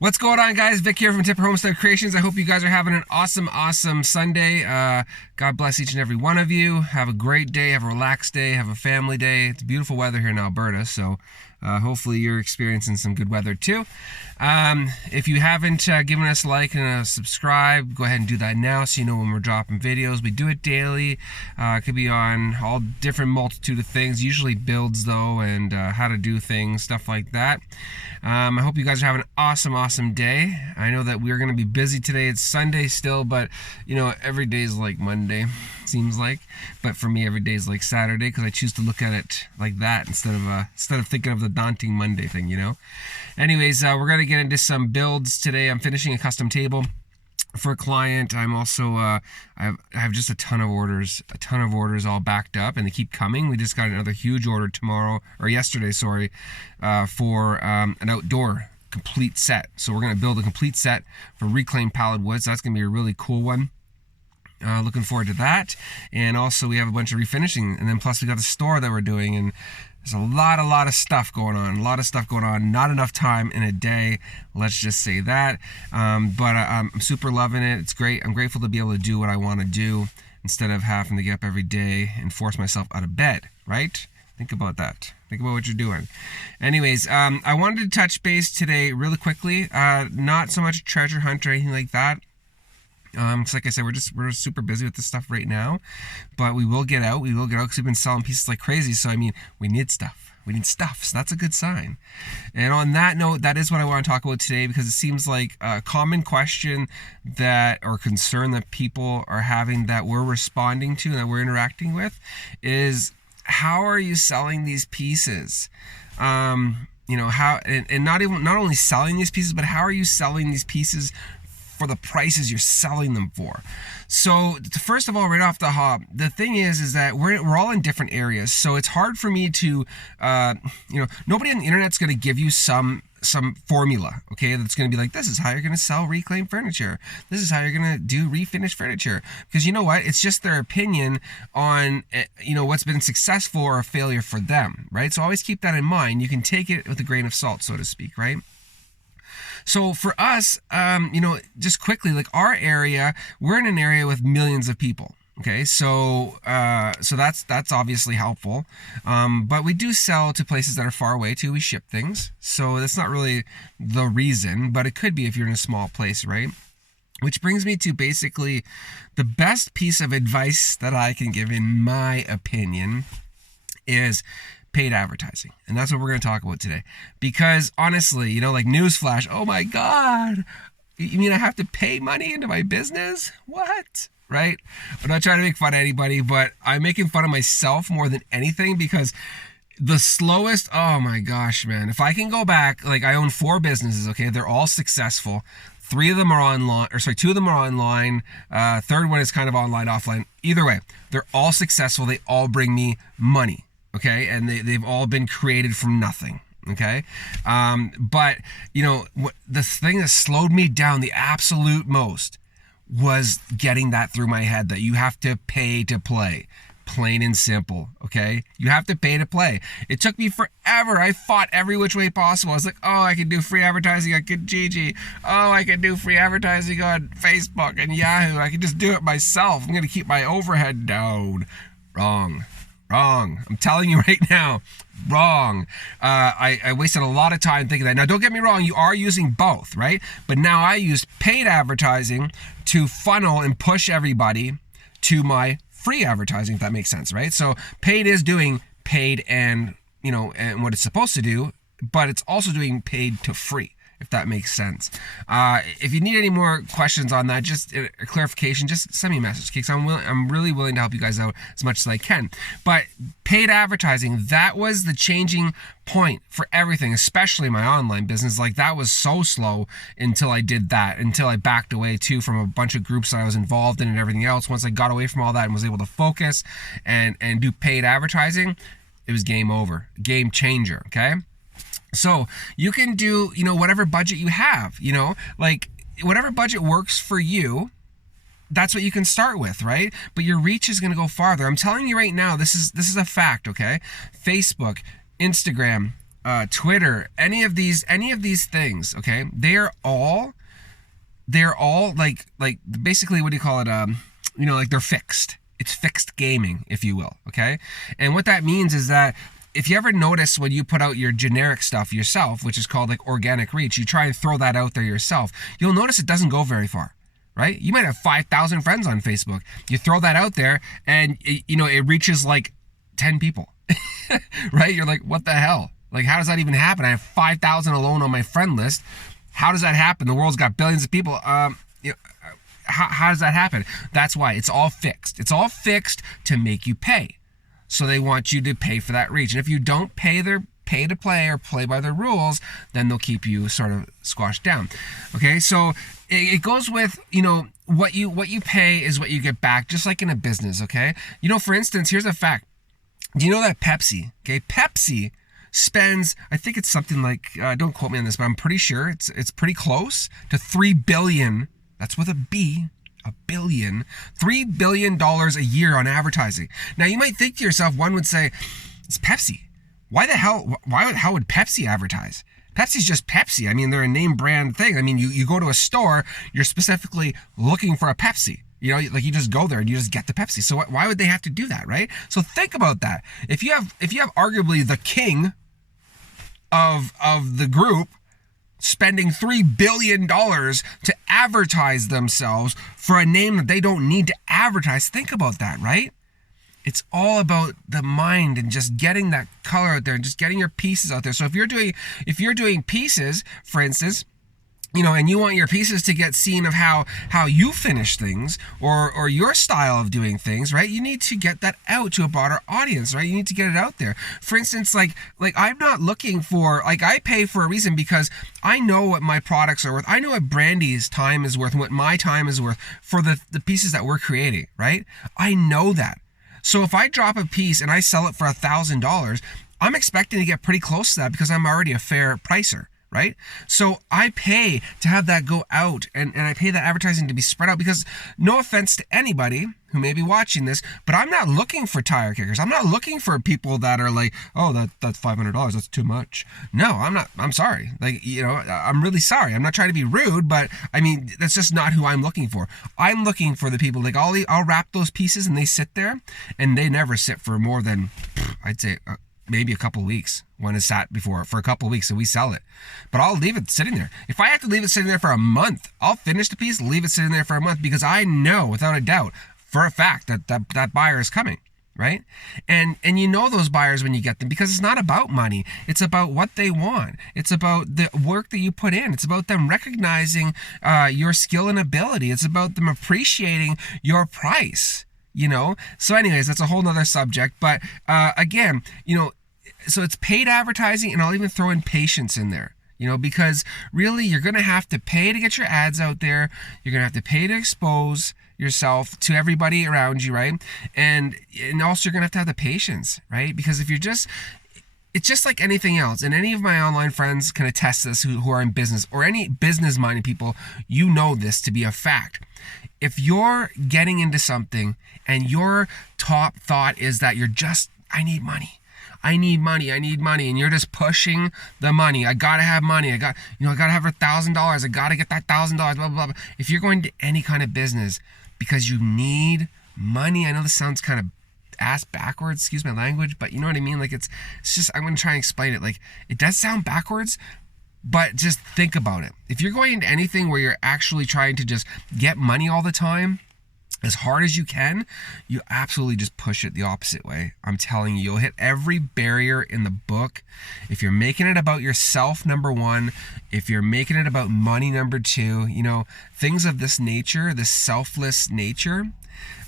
What's going on, guys? Vic here from Tipper Homestead Creations. I hope you guys are having an awesome Sunday. God bless each and every one of you. Have a great day. Have a relaxed day. Have a family day. It's beautiful weather here in Alberta, so hopefully you're experiencing some good weather too. If you haven't given us a like and a subscribe, go ahead and do that now so you know when we're dropping videos. We do it daily. It could be on all different multitude of things, usually builds though, and how to do things, stuff like that. I hope you guys are having an awesome day. I know that we're going to be busy today. It's Sunday still, but you know, every day is like Monday, seems like. But for me, every day is like Saturday because I choose to look at it like that instead of thinking of the daunting Monday thing, you know. Anyways, we're going to get into some builds today. I'm finishing a custom table for a client. I'm also I have just a ton of orders all backed up, and they keep coming. We just got another huge order yesterday, for an outdoor complete set. So we're going to build a complete set for reclaimed pallet wood. So that's going to be a really cool one. Looking forward to that. And also we have a bunch of refinishing, and then plus we got the store that we're doing, and there's a lot of stuff going on. Not enough time in a day, let's just say that. But I'm super loving it. It's great. I'm grateful to be able to do what I want to do instead of having to get up every day and force myself out of bed, right? Think about that. Think about what you're doing. Anyways, I wanted to touch base today really quickly. Not so much a treasure hunt or anything like that. Cause like I said, we're super busy with this stuff right now, but we will get out because we've been selling pieces like crazy. So I mean, we need stuff, so that's a good sign. And on that note, that is what I want to talk about today, because it seems like a common question or concern that people are having, that we're responding to, that we're interacting with, is how are you selling these pieces? You know, how, and not only selling these pieces, but how are you selling these pieces for the prices you're selling them for? So first of all, right off the hop, the thing is that we're all in different areas. So it's hard for me to, nobody on the internet's going to give you some formula, okay, that's going to be like, this is how you're going to sell reclaimed furniture. This is how you're going to do refinished furniture. Because you know what? It's just their opinion on, what's been successful or a failure for them, right? So always keep that in mind. You can take it with a grain of salt, so to speak, right? So for us, just quickly, like our area, we're in an area with millions of people. Okay, so that's obviously helpful, but we do sell to places that are far away too. We ship things, so that's not really the reason, but it could be if you're in a small place, right? Which brings me to basically the best piece of advice that I can give, in my opinion, is paid advertising. And that's what we're going to talk about today. Because honestly, like newsflash, oh my God, you mean I have to pay money into my business? What? Right? I'm not trying to make fun of anybody, but I'm making fun of myself more than anything, because the slowest, oh my gosh, man. If I can go back, like I own 4 businesses, okay? They're all successful. 2 of them are online. Third one is kind of online, offline. Either way, they're all successful. They all bring me money. Okay, and they've all been created from nothing. Okay, but what the thing that slowed me down the absolute most was getting that through my head, that you have to pay to play. Plain and simple. Okay, you have to pay to play. It took me forever. I fought every which way possible. I was like, oh, I can do free advertising on Kijiji. Oh, I can do free advertising on Facebook and Yahoo. I can just do it myself. I'm gonna keep my overhead down. Wrong. I'm telling you right now, wrong. I wasted a lot of time thinking that. Now, don't get me wrong, you are using both, right? But now I use paid advertising to funnel and push everybody to my free advertising, if that makes sense, right? So paid is doing paid and what it's supposed to do, but it's also doing paid to free, if that makes sense. If you need any more questions on that, just a clarification, just send me a message, because I'm really willing to help you guys out as much as I can. But paid advertising, that was the changing point for everything, especially my online business. Like, that was so slow until I did that, until I backed away too from a bunch of groups that I was involved in and everything else. Once I got away from all that and was able to focus and do paid advertising, it was game over, game changer. Okay. So you can do, whatever budget you have, like whatever budget works for you, that's what you can start with, right? But your reach is going to go farther. I'm telling you right now, this is a fact, okay? Facebook, Instagram, Twitter, any of these things, okay, they're all like basically, what do you call it, like they're fixed. It's fixed gaming, if you will, okay? And what that means is that if you ever notice when you put out your generic stuff yourself, which is called like organic reach, you try and throw that out there yourself, you'll notice it doesn't go very far, right? You might have 5,000 friends on Facebook. You throw that out there and it reaches like 10 people, right? You're like, what the hell? Like, how does that even happen? I have 5,000 alone on my friend list. How does that happen? The world's got billions of people. How does that happen? That's why it's all fixed. It's all fixed to make you pay. So they want you to pay for that reach. And if you don't pay to play or play by their rules, then they'll keep you sort of squashed down. Okay, so it goes with, what you pay is what you get back, just like in a business, okay? For instance, here's a fact. Do you know that Pepsi spends, I think it's something like, don't quote me on this, but I'm pretty sure it's pretty close to $3 billion. That's with a B, a billion, $3 billion a year on advertising. Now you might think to yourself, one would say, it's Pepsi. Why the hell would Pepsi advertise? Pepsi's just Pepsi. I mean, they're a name brand thing. I mean, you go to a store, you're specifically looking for a Pepsi. Like you just go there and you just get the Pepsi. So why would they have to do that, right? So think about that. If you have arguably the king of the group spending $3 billion to advertise themselves for a name that they don't need to advertise. Think about that, right? It's all about the mind and just getting that color out there and just getting your pieces out there. So if you're doing pieces, for instance, and you want your pieces to get seen of how you finish things or your style of doing things, right? You need to get that out to a broader audience, right? You need to get it out there. For instance, like I'm not looking for, I pay for a reason because I know what my products are worth. I know what Brandy's time is worth and what my time is worth for the pieces that we're creating, right? I know that. So if I drop a piece and I sell it for $1,000, I'm expecting to get pretty close to that because I'm already a fair pricer. Right? So I pay to have that go out and I pay that advertising to be spread out because, no offense to anybody who may be watching this, but I'm not looking for tire kickers. I'm not looking for people that are like, oh, that's $500. That's too much. No, I'm not. I'm sorry. I'm really sorry. I'm not trying to be rude, but I mean, that's just not who I'm looking for. I'm looking for the people like I'll wrap those pieces and they sit there and they never sit for more than, I'd say, maybe a couple of weeks. One is sat before for a couple of weeks and we sell it, but I'll leave it sitting there. If I have to leave it sitting there for a month, I'll finish the piece, leave it sitting there for a month because I know without a doubt for a fact that buyer is coming, right? And those buyers when you get them because it's not about money. It's about what they want. It's about the work that you put in. It's about them recognizing your skill and ability. It's about them appreciating your price. So anyways, that's a whole nother subject, but again, so it's paid advertising, and I'll even throw in patience in there, because really you're going to have to pay to get your ads out there. You're going to have to pay to expose yourself to everybody around you, right? And also you're going to have the patience, right? Because if it's just like anything else, and any of my online friends can attest this who are in business or any business-minded people, this to be a fact. If you're getting into something and your top thought is that I need money, and you're just pushing the money. I gotta have money. I gotta have $1,000. I gotta get that $1,000. Blah, blah, blah. If you're going to any kind of business because you need money, I know this sounds kind of ass backwards, excuse my language, but you know what I mean? Like it's just, I'm gonna try and explain it. Like it does sound backwards, but just think about it. If you're going into anything where you're actually trying to just get money all the time, as hard as you can, you absolutely just push it the opposite way. I'm telling you, you'll hit every barrier in the book. If you're making it about yourself, number one, if you're making it about money, number two, things of this nature, this selfless nature,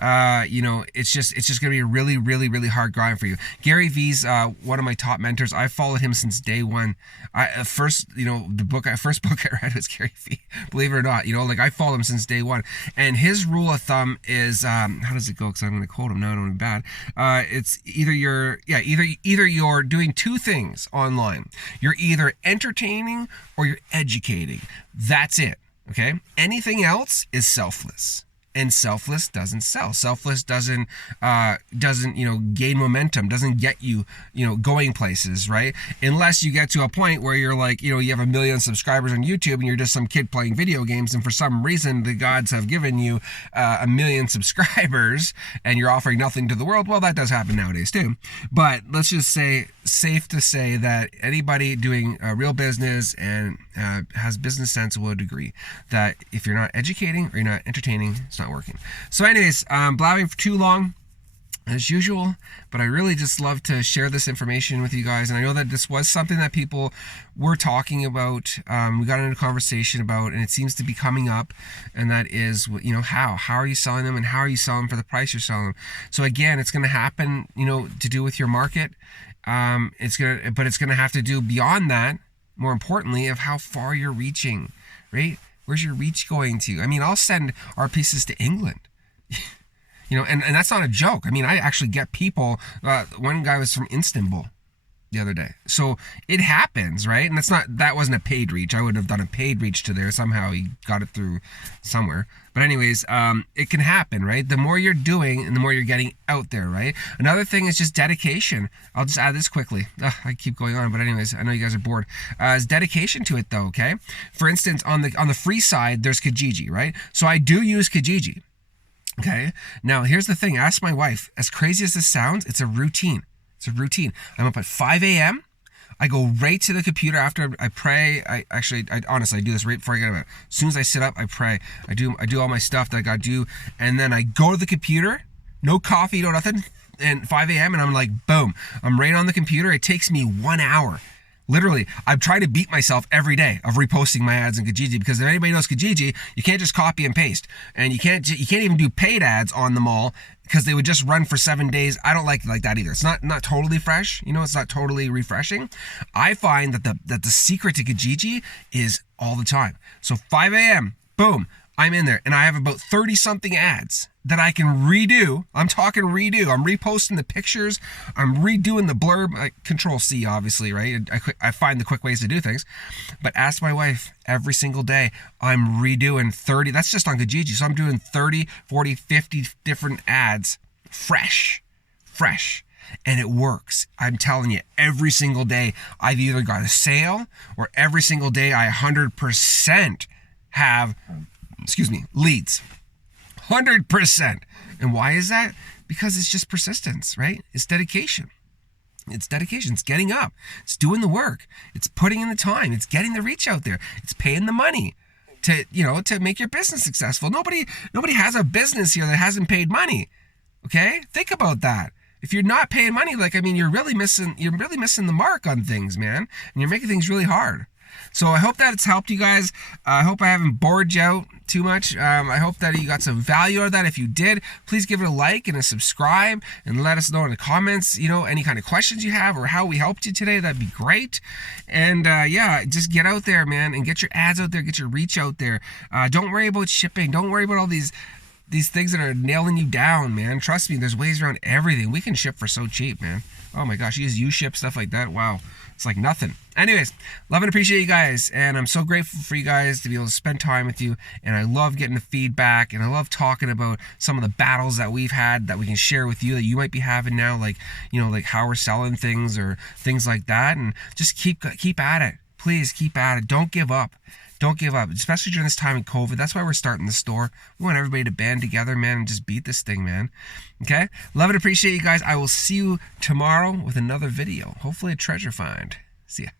it's just going to be a really, really, really hard grind for you. Gary Vee's one of my top mentors. I've followed him since day one. First book I read was Gary Vee. Believe it or not, I followed him since day one. And his rule of thumb is, how does it go? Because I'm going to quote him now. I don't want to be bad. It's either you're doing two things online. You're either entertaining or you're educating. That's it. Okay. Anything else is selfless. And selfless doesn't sell. Selfless doesn't gain momentum, doesn't get you going places, right? Unless you get to a point where you're like, you have 1 million subscribers on YouTube and you're just some kid playing video games, and for some reason the gods have given you 1 million subscribers and you're offering nothing to the world. Well, that does happen nowadays too. But let's just say, safe to say that anybody doing real business and has business sense will agree that if you're not educating or you're not entertaining, it's not working. So anyways, blabbing for too long as usual, but I really just love to share this information with you guys. And I know that this was something that people were talking about. We got into a conversation about, and it seems to be coming up, and that is, how are you selling them, and how are you selling them for the price you're selling them? So again, it's going to happen, to do with your market. It's gonna have to do beyond that, more importantly, of how far you're reaching, right? Where's your reach going to? I mean, I'll send our pieces to England, and that's not a joke. I mean, I actually get people, one guy was from Istanbul the other day. So it happens, right? And that wasn't a paid reach. I would have done a paid reach to there. Somehow he got it through somewhere. But anyways, it can happen, right? The more you're doing and the more you're getting out there, right? Another thing is just dedication. I'll just add this quickly. I keep going on, but anyways, I know you guys are bored. Is dedication to it though, okay? For instance, on the free side, there's Kijiji, right? So I do use Kijiji, okay? Now, here's the thing. Ask my wife. As crazy as this sounds, it's a routine. It's a routine. I'm up at 5 a.m. I go right to the computer after I pray. I honestly do this right before I get up. As soon as I sit up, I pray. I do all my stuff that I got to do. And then I go to the computer, no coffee, no nothing, and 5 a.m. and I'm like, boom. I'm right on the computer. It takes me 1 hour. Literally, I'm trying to beat myself every day of reposting my ads in Kijiji, because if anybody knows Kijiji, you can't just copy and paste, and you can't even do paid ads on them all, because they would just run for 7 days. I don't like that either. It's not totally fresh, it's not totally refreshing. I find that the secret to Kijiji is all the time. So 5 a.m., boom, I'm in there, and I have about 30 something ads that I can redo. I'm talking redo. I'm reposting the pictures. I'm redoing the blurb. Control C, obviously, right? I find the quick ways to do things. But ask my wife, every single day, I'm redoing 30. That's just on Kijiji. So I'm doing 30, 40, 50 different ads, fresh. And it works. I'm telling you, every single day, I've either got a sale, or every single day I 100% have, leads. 100%. And why is that? Because it's just persistence, right? It's dedication. It's getting up. It's doing the work. It's putting in the time. It's getting the reach out there. It's paying the money to make your business successful. Nobody has a business here that hasn't paid money. Okay? Think about that. If you're not paying money, you're really missing the mark on things, man. And you're making things really hard. So I hope that it's helped you guys. I hope I haven't bored you out too much. I hope that you got some value out of that. If you did, please give it a like and a subscribe, and let us know in the comments, any kind of questions you have or how we helped you today. That'd be great. And just get out there, man, and get your ads out there, get your reach out there. Don't worry about shipping. Don't worry about all these things that are nailing you down, man. Trust me, there's ways around everything. We can ship for so cheap, man. Oh my gosh, you ship stuff like that. Wow. It's like nothing. Anyways, love and appreciate you guys. And I'm so grateful for you guys to be able to spend time with you. And I love getting the feedback. And I love talking about some of the battles that we've had that we can share with you that you might be having now. Like how we're selling things or things like that. And just keep at it. Please keep at it. Don't give up. Don't give up, especially during this time of COVID. That's why we're starting the store. We want everybody to band together, man, and just beat this thing, man. Okay? Love and appreciate you guys. I will see you tomorrow with another video. Hopefully a treasure find. See ya.